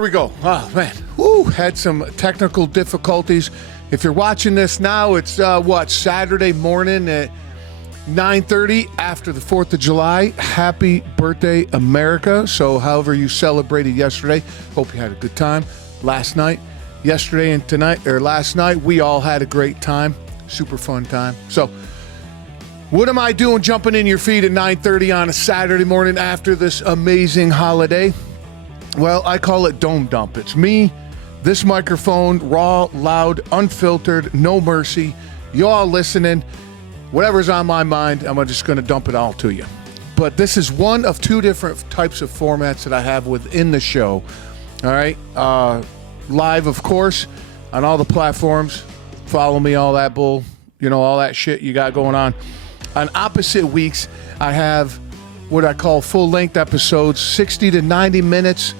Here we go. Oh, man. Woo, had some technical difficulties. If you're watching this now, it's, Saturday morning at 9:30 after the 4th of July. Happy birthday, America. So however you celebrated yesterday, hope you had a good time. Last night, yesterday and tonight, or last night, we all had a great time. Super fun time. So what am I doing jumping in your feed at 9:30 on a Saturday morning after this amazing holiday? Well, I call it Dome Dump. It's me, this microphone, raw, loud, unfiltered, no mercy. You all listening. Whatever's on my mind, I'm just going to dump it all to you. But this is one of two different types of formats that I have within the show. All right. Live, of course, on all the platforms. Follow me, all that bull, all that shit you got going on. On opposite weeks, I have what I call full-length episodes, 60 to 90 minutes.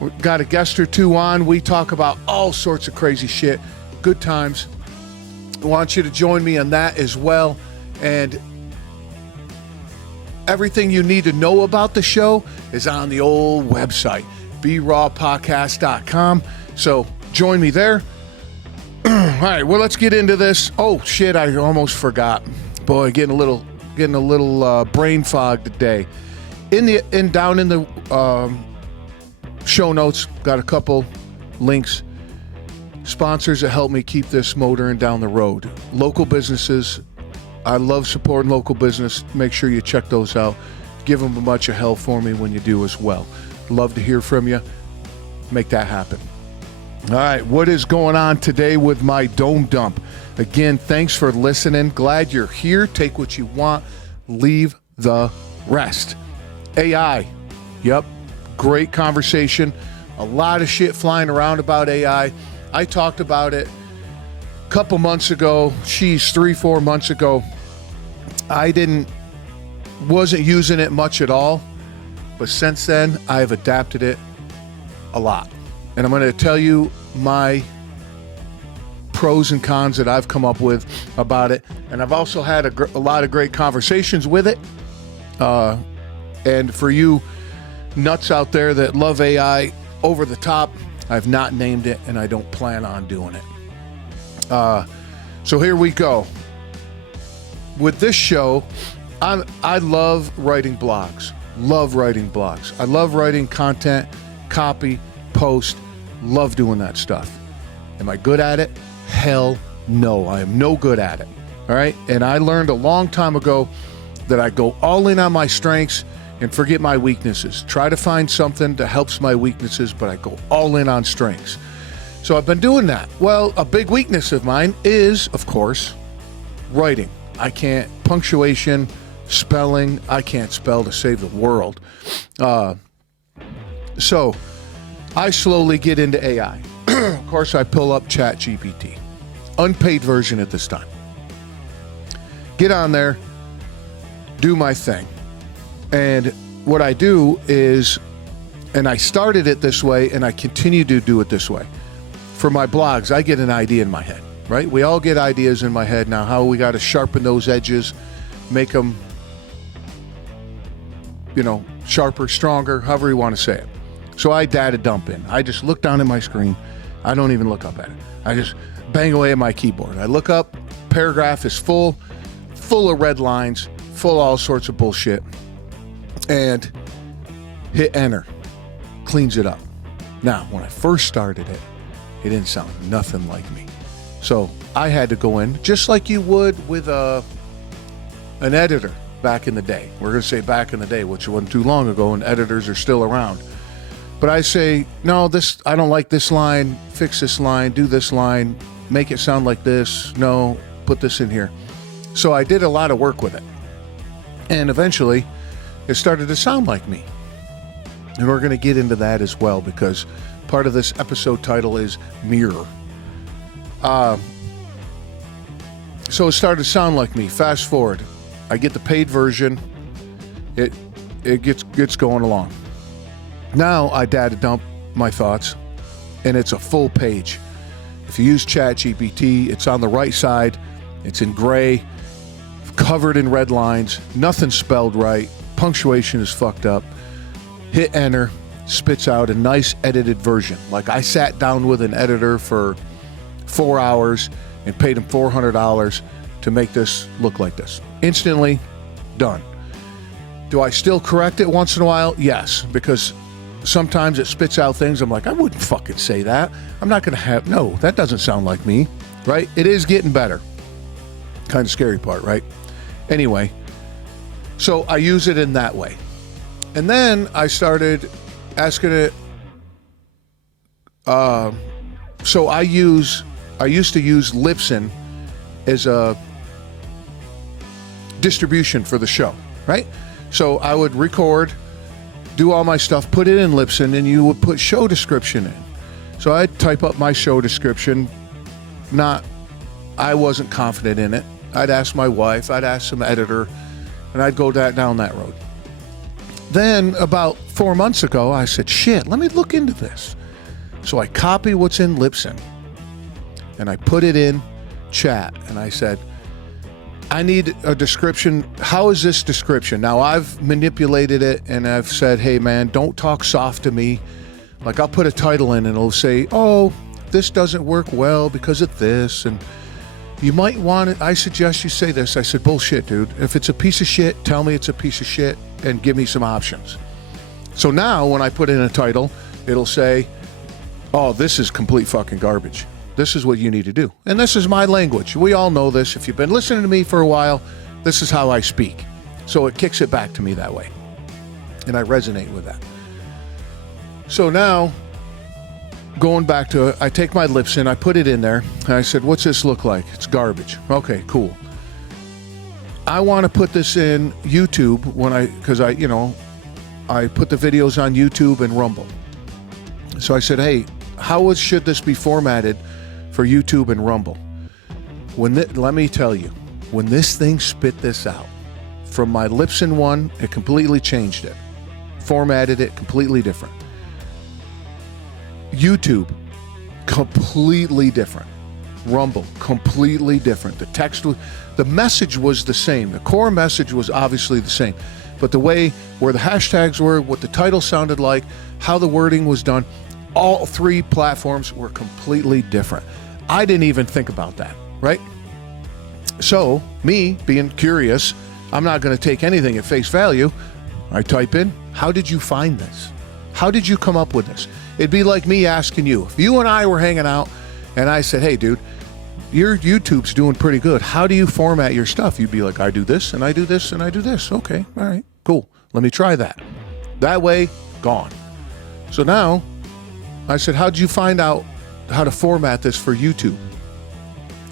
We've got a guest or two on. We talk about all sorts of crazy shit. Good times. I want you to join me on that as well. And everything you need to know about the show is on the old website, brawpodcast.com. So join me there. All right, well, let's get into this. Oh, shit, I almost forgot. Boy, getting a little brain fog today. Down in the show notes, got a couple links. Sponsors that help me keep this motoring down the road. Local businesses. I love supporting local business. Make sure you check those out. Give them a bunch of hell for me when you do as well. Love to hear from you. Make that happen. All right, what is going on today with my Dome Dump? Again, thanks for listening. Glad you're here. Take what you want. Leave the rest. AI. Yep. Great conversation. A lot of shit flying around about AI. I talked about it a couple months ago. 3-4 months ago. I wasn't using it much at all. But since then, I have adapted it a lot. And I'm going to tell you my pros and cons that I've come up with about it. And I've also had a lot of great conversations with it. And for you nuts out there that love AI over the top, I've not named it and I don't plan on doing it. So here we go. With this show, I love writing blogs. I love writing content, copy, post. Love doing that stuff. Am I good at it? Hell no. I am no good at it. All right. And I learned a long time ago that I go all in on my strengths and forget my weaknesses. Try to find something that helps my weaknesses, but I go all in on strengths. So I've been doing that. Well, a big weakness of mine is, of course, writing. I can't, punctuation, spelling, I can't spell to save the world. So I slowly get into AI. Of course, I pull up ChatGPT. Unpaid version at this time. Get on there, do my thing. And what I do is, and I started it this way, and I continue to do it this way. For my blogs, I get an idea in my head, right? We all get ideas in my head. Now, how we got to sharpen those edges, make them, sharper, stronger, however you want to say it. So I data dump in. I just look down at my screen. I don't even look up at it. I just bang away at my keyboard. I look up, paragraph is full of red lines, full of all sorts of bullshit, and hit enter. Cleans it up. Now, when I first started it, it didn't sound nothing like me. So I had to go in, just like you would with an editor back in the day. We're going to say back in the day, which wasn't too long ago, and editors are still around. But I say, no, I don't like this line, fix this line, do this line, make it sound like this, no, put this in here. So I did a lot of work with it. And eventually, it started to sound like me. And we're going to get into that as well, because part of this episode title is Mirror. So it started to sound like me. Fast forward. I get the paid version. It gets going along. Now I data dump my thoughts, and it's a full page. If you use ChatGPT, it's on the right side. It's in gray, covered in red lines, nothing spelled right, punctuation is fucked up. Hit enter, spits out a nice edited version. Like I sat down with an editor for 4 hours and paid him $400 to make this look like this. Instantly done. Do I still correct it once in a while? Yes, because sometimes it spits out things I'm like, I wouldn't fucking say that. I'm not going to have, no, that doesn't sound like me, right? It is getting better. Kind of scary part, right? Anyway, so I use it in that way. And then I started asking it, so I used to use Libsyn as a distribution for the show, right? So I would record, do all my stuff, put it in Libsyn, and you would put show description in. So I'd type up my show description. I wasn't confident in it. I'd ask my wife, I'd ask some editor, and I'd go down that road. Then about 4 months ago, I said, shit, let me look into this. So I copy what's in Libsyn, and I put it in chat, and I said, I need a description. How is this description? Now I've manipulated it and I've said, hey man, don't talk soft to me. Like I'll put a title in and it'll say, oh, this doesn't work well because of this. And you might want it. I suggest you say this. I said, bullshit, dude. If it's a piece of shit, tell me it's a piece of shit and give me some options. So now when I put in a title, it'll say, oh, this is complete fucking garbage. This is what you need to do. And this is my language. We all know this. If you've been listening to me for a while, this is how I speak. So it kicks it back to me that way. And I resonate with that. So now, going back to it, I take my Libsyn, I put it in there, and I said, what's this look like? It's garbage. Okay, cool. I want to put this in YouTube because I put the videos on YouTube and Rumble. So I said, hey, how should this be formatted for YouTube and Rumble? Let me tell you, when this thing spit this out, from my Libsyn one, it completely changed it. Formatted it completely different. YouTube, completely different. Rumble, completely different. The message was the same. The core message was obviously the same. But the way where the hashtags were, what the title sounded like, how the wording was done, all three platforms were completely different. I didn't even think about that, right? So, me being curious, I'm not going to take anything at face value. I type in, how did you find this? How did you come up with this? It'd be like me asking you, if you and I were hanging out and I said, hey, dude, your YouTube's doing pretty good. How do you format your stuff? You'd be like, I do this and I do this and I do this. Okay, all right, cool. Let me try that. That way, gone. So now, I said, how'd you find out how to format this for YouTube?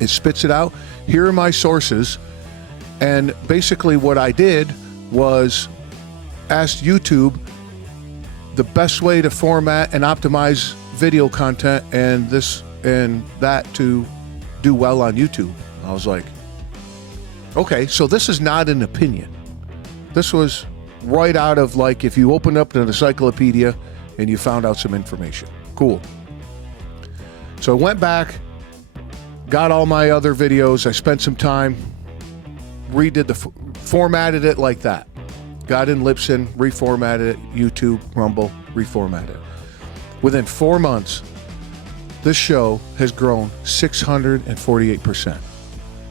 It spits it out. Here are my sources. And basically what I did was asked YouTube the best way to format and optimize video content and this and that to do well on YouTube. I was like, okay, so this is not an opinion. This was right out of like if you opened up an encyclopedia and you found out some information. Cool. So I went back, got all my other videos. I spent some time, formatted it like that. Got in Libsyn, reformatted it, YouTube, Rumble, reformatted it. Within 4 months, this show has grown 648%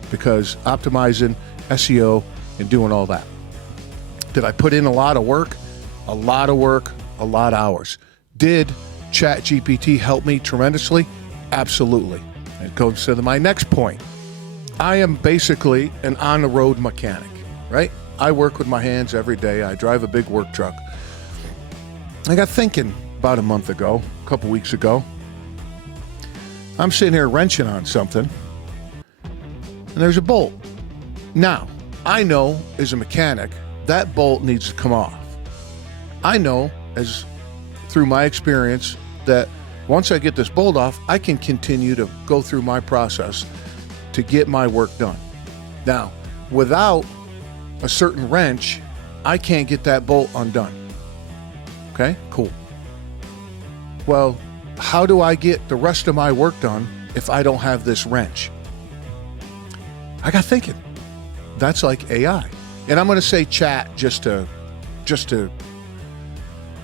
because optimizing SEO and doing all that. Did I put in a lot of work? A lot of work, a lot of hours. Did ChatGPT help me tremendously? Absolutely. It goes to my next point. I am basically an on-the-road mechanic, right? I work with my hands every day. I drive a big work truck. I got thinking about a couple weeks ago. I'm sitting here wrenching on something, and there's a bolt. Now, I know as a mechanic, that bolt needs to come off. I know, through my experience, that once I get this bolt off, I can continue to go through my process to get my work done. Now, without a certain wrench, I can't get that bolt undone. Okay, cool. Well, how do I get the rest of my work done if I don't have this wrench? I got thinking. That's like AI. And I'm going to say chat just to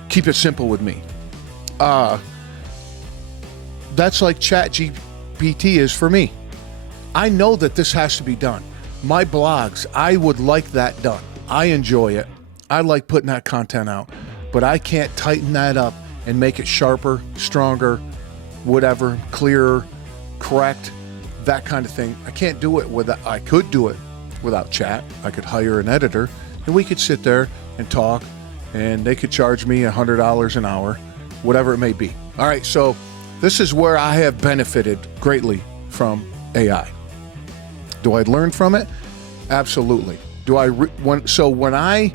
keep it simple with me. That's like ChatGPT is for me. I know that this has to be done. My blogs, I would like that done. I enjoy it. I like putting that content out, but I can't tighten that up and make it sharper, stronger, whatever, clearer, correct, that kind of thing. I can't do it I could do it without chat. I could hire an editor and we could sit there and talk and they could charge me $100 an hour, whatever it may be. All right, so this is where I have benefited greatly from AI. Do I learn from it? Absolutely. Do I when I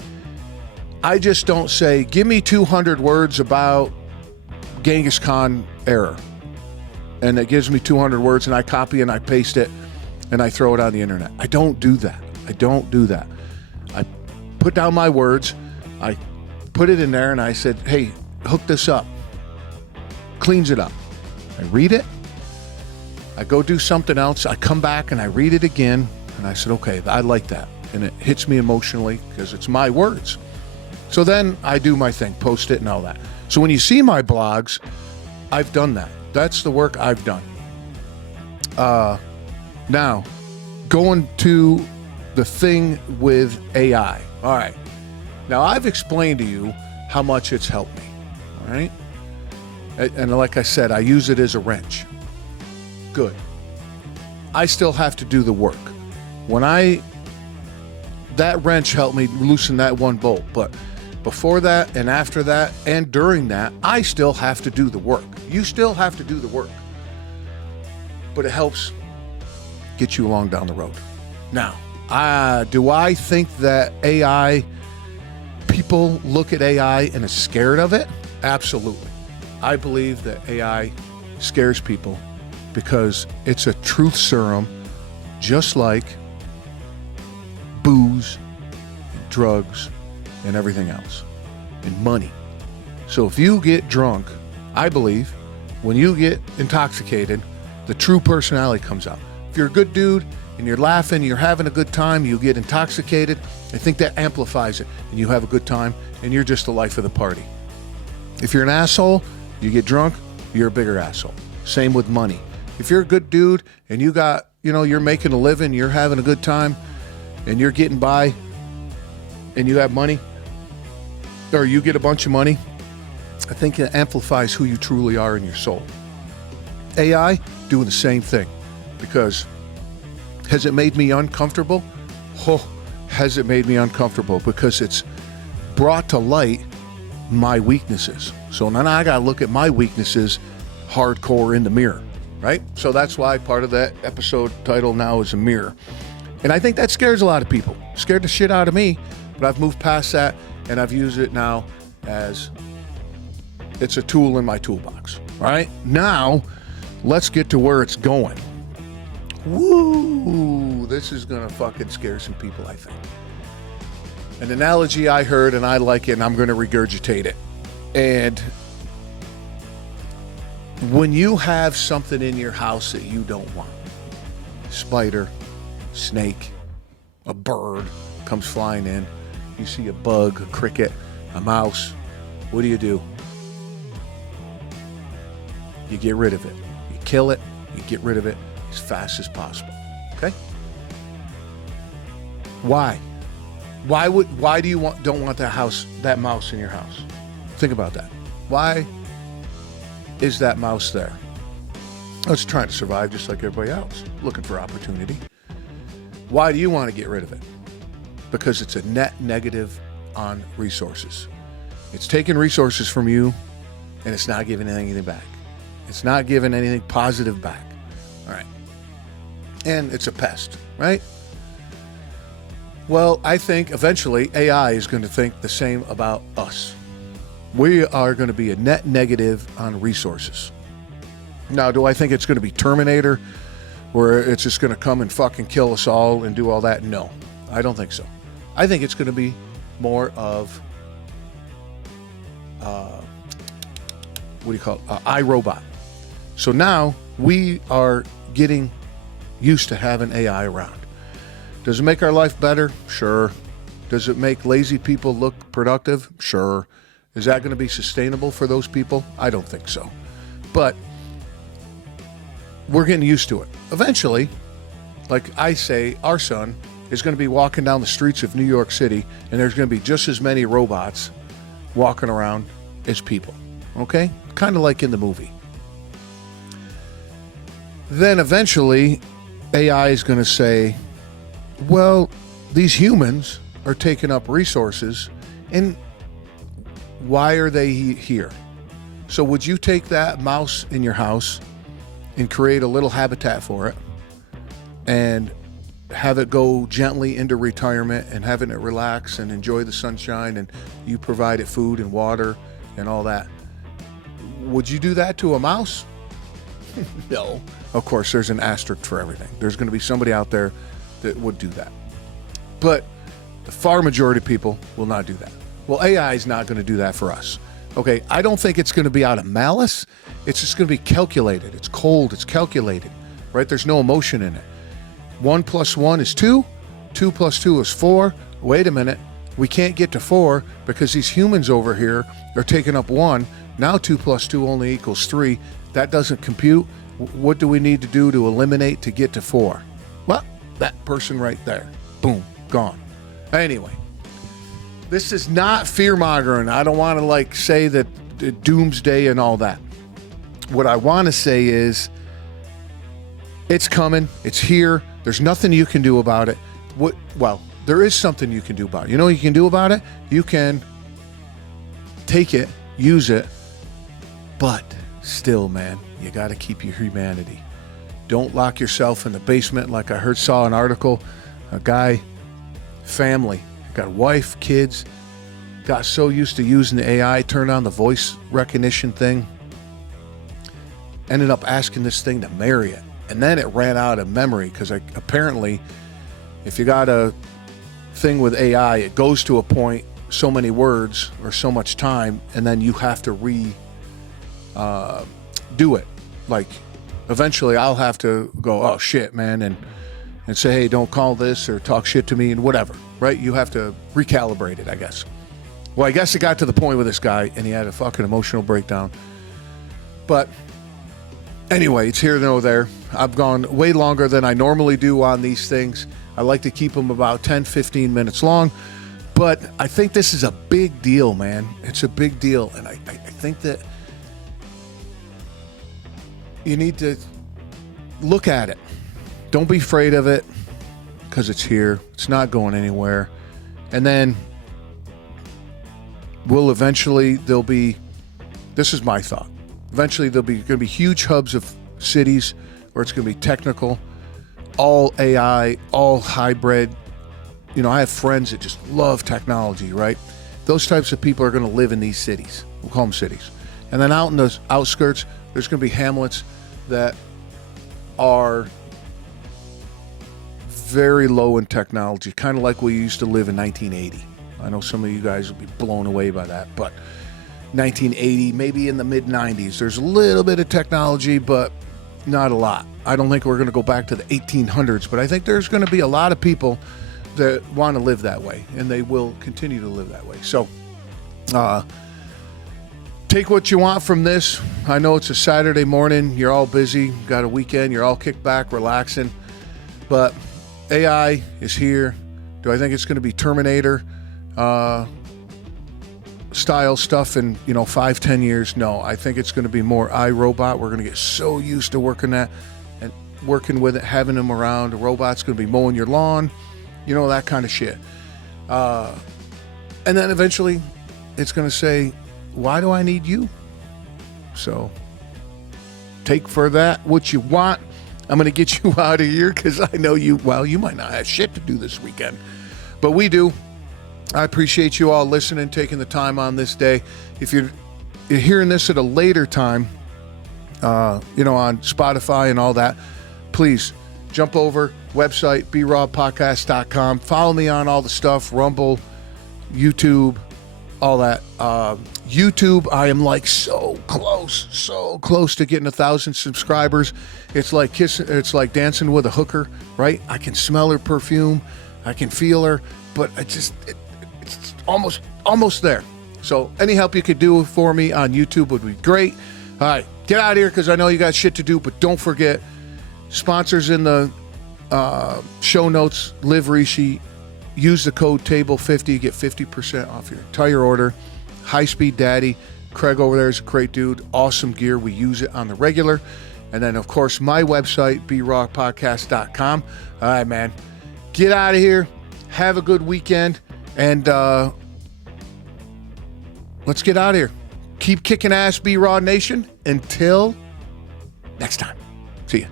just don't say, give me 200 words about Genghis Khan era. And it gives me 200 words and I copy and I paste it and I throw it on the internet. I don't do that. I put down my words, I put it in there and I said, hey, hook this up. Cleans it up. I read it. I go do something else. I come back and I read it again. And I said, okay, I like that. And it hits me emotionally because it's my words. So then I do my thing, post it and all that. So when you see my blogs, I've done that. That's the work I've done. Now, going to the thing with AI. All right. Now, I've explained to you how much it's helped me. All right. And like I said, I use it as a wrench. Good. I still have to do the work. That wrench helped me loosen that one bolt, but before that and after that and during that, I still have to do the work. You still have to do the work, but it helps get you along down the road. Now, do I think that people look at AI and are scared of it? Absolutely. I believe that AI scares people because it's a truth serum, just like booze, drugs, and everything else, and money. So if you get drunk, I believe when you get intoxicated, the true personality comes out. If you're a good dude and you're laughing, you're having a good time, you get intoxicated, I think that amplifies it and you have a good time and you're just the life of the party. If you're an asshole, you get drunk, you're a bigger asshole. Same with money. If you're a good dude and you're making a living, you're having a good time and you're getting by and you have money, or you get a bunch of money, I think it amplifies who you truly are in your soul. AI doing the same thing, because has it made me uncomfortable? Oh, has it made me uncomfortable because it's brought to light my weaknesses. So now I got to look at my weaknesses hardcore in the mirror, right? So that's why part of that episode title now is a mirror. And I think that scares a lot of people. Scared the shit out of me, but I've moved past that and I've used it now as it's a tool in my toolbox. All right, now let's get to where it's going. Woo, this is gonna fucking scare some people, I think. An analogy I heard and I like it and I'm gonna regurgitate it. And when you have something in your house that you don't want, spider, snake, a bird comes flying in, you see a bug, a cricket, a mouse, what do? You get rid of it. You kill it, you get rid of it as fast as possible. Okay? Why? Why do you don't want that mouse in your house? Think about that. Why is that mouse there? Oh, it's trying to survive just like everybody else, looking for opportunity. Why do you want to get rid of it? Because it's a net negative on resources. It's taking resources from you and it's not giving anything back. It's not giving anything positive back. All right. And it's a pest, right? Well, I think eventually AI is going to think the same about us. We are going to be a net negative on resources. Now, do I think it's going to be Terminator, where it's just going to come and fucking kill us all and do all that? No, I don't think so. I think it's going to be more of, iRobot. So now we are getting used to having AI around. Does it make our life better? Sure. Does it make lazy people look productive? Sure. Is that going to be sustainable for those people? I don't think so. But we're getting used to it. Eventually, like I say, our son is going to be walking down the streets of New York City, and there's going to be just as many robots walking around as people. Okay? Kind of like in the movie. Then eventually, AI is going to say, well, these humans are taking up resources, and why are they here? So would you take that mouse in your house and create a little habitat for it and have it go gently into retirement and having it relax and enjoy the sunshine, and you provide it food and water and all that? Would you do that to a mouse? No. Of course, there's an asterisk for everything. There's going to be somebody out there that would do that. But the far majority of people will not do that. Well, AI is not going to do that for us. Okay, I don't think it's going to be out of malice. It's just going to be calculated. It's cold. It's calculated, right? There's no emotion in it. 1 + 1 is 2. 2 + 2 is 4. Wait a minute. We can't get to 4 because these humans over here are taking up 1. Now 2 + 2 only equals 3. That doesn't compute. What do we need to do to eliminate to get to 4? Well, that person right there. Boom, gone. Anyway, this is not fear-mongering. I don't want to say that doomsday and all that. What I want to say is it's coming. It's here. There's nothing you can do about it. Well, there is something you can do about it. You know what you can do about it? You can take it, use it, but still, man, you got to keep your humanity. Don't lock yourself in the basement. Like I saw an article, a guy, family, got a wife, kids, got so used to using the AI, turned on the voice recognition thing, ended up asking this thing to marry it. And then it ran out of memory because apparently if you got a thing with AI, it goes to a point, so many words or so much time, and then you have to do it. Like eventually I'll have to go, oh shit, man, and say, hey, don't call this or talk shit to me and whatever, right? You have to recalibrate it, I guess. Well, I guess it got to the point with this guy and he had a fucking emotional breakdown. But anyway, it's here, no there. I've gone way longer than I normally do on these things. I like to keep them about 10, 15 minutes long. But I think this is a big deal, man. It's a big deal. And I think that you need to look at it. Don't be afraid of it because it's here. It's not going anywhere. And then there'll be, this is my thought. Eventually there'll be going to be huge hubs of cities where it's going to be technical, all AI, all hybrid. You know, I have friends that just love technology, right? Those types of people are going to live in these cities. We'll call them cities. And then out in the outskirts, there's going to be hamlets that are very low in technology, kind of like we used to live in 1980. I know some of you guys will be blown away by that, but 1980, maybe in the mid-90s, there's a little bit of technology, but not a lot. I don't think we're going to go back to the 1800s, but I think there's going to be a lot of people that want to live that way, and they will continue to live that way. So take what you want from this. I know it's a Saturday morning. You're all busy. Got a weekend. You're all kicked back, relaxing. But AI is here. Do I think it's going to be Terminator style stuff in 5-10 years? No, I think it's going to be more iRobot. We're going to get so used to working with it, having them around. A robot's going to be mowing your lawn, that kind of shit. And then eventually it's going to say, why do I need you? So take for that what you want. I'm going to get you out of here because I know you might not have shit to do this weekend, but we do. I appreciate you all listening, taking the time on this day. If you're hearing this at a later time, on Spotify and all that, please jump over, website, brawpodcast.com. Follow me on all the stuff, Rumble, YouTube, all that. YouTube, I am so close to getting 1,000 subscribers. It's like dancing with a hooker, right? I can smell her perfume. I can feel her, but it's almost there. So any help you could do for me on YouTube would be great. All right, get out of here because I know you got shit to do, but don't forget, sponsors in the show notes, livery sheet. Use the code TABLE50, get 50% off your entire order. High Speed Daddy, Craig over there is a great dude. Awesome gear. We use it on the regular. And then, of course, my website, brawpodcast.com. All right, man. Get out of here. Have a good weekend. And let's get out of here. Keep kicking ass, B-Raw Nation. Until next time. See ya.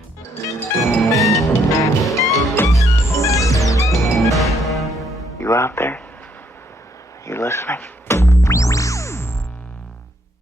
You out there? You listening?